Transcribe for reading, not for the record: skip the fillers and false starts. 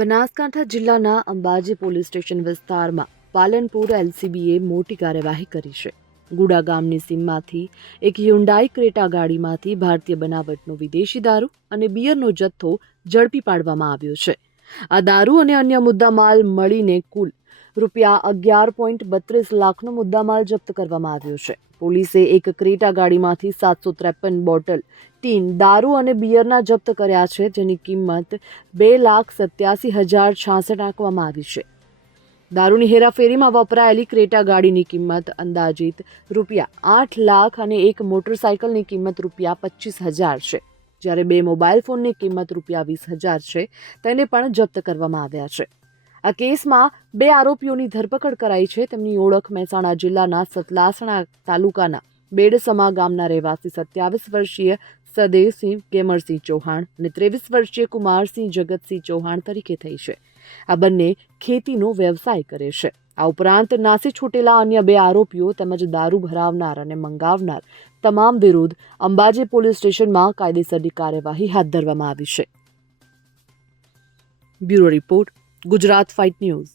બનાસકાંઠા જિલ્લાના Ambaji police station વિસ્તારમાં પાલનપુર એલસીબીએ મોટી કાર્યવાહી કરી છે. ગુડા ગામની સીમમાંથી એક હ્યુન્ડાઈ ક્રેટા ગાડીમાંથી ભારતીય બનાવટનો વિદેશી દારૂ અને બિયરનો જથ્થો ઝડપી પાડવામાં આવ્યો છે. આ દારૂ અને અન્ય મુદ્દામાલ મળીને કુલ ₹11.32 લાખનો મુદ્દામાલ જપ્ત કરવામાં આવ્યો છે. પોલીસે એક ક્રેટા ગાડીમાંથી 753 બોટલ ટીન દારૂ અને બિયરના જપ્ત કર્યા છે, જેની કિંમત ₹2,87,066 આંકવામાં આવી છે. દારૂની હેરાફેરીમાં વપરાયેલી ક્રેટા ગાડીની કિંમત અંદાજિત ₹8 લાખ અને એક મોટરસાયકલની કિંમત ₹25,000 છે, જ્યારે 2 મોબાઈલ ફોનની કિંમત ₹20,000 છે. તેને પણ જપ્ત કરવામાં આવ્યા છે. આ કેસમાં 2 આરોપીઓની ધરપકડ કરાઈ છે. તેમની ઓળખ મહેસાણા જિલ્લાના સતલાસણા તાલુકાના બેડસમા ગામના રહેવાસી 27 વર્ષીય સદેવસિંહ ગેમરસિંહ ચૌહાણ અને 23 વર્ષીય કુમારસિંહ જગતસિંહ ચૌહાણ તરીકે થઈ છે. આ બંને ખેતીનો વ્યવસાય કરે છે. આ ઉપરાંત નાસી છૂટેલા અન્ય 2 આરોપીઓ તેમજ દારૂ ભરાવનાર અને મંગાવનાર તમામ વિરુદ્ધ અંબાજી પોલીસ સ્ટેશનમાં કાયદેસરની કાર્યવાહી હાથ ધરવામાં આવી છે. Bureau report, Gujarat fight news.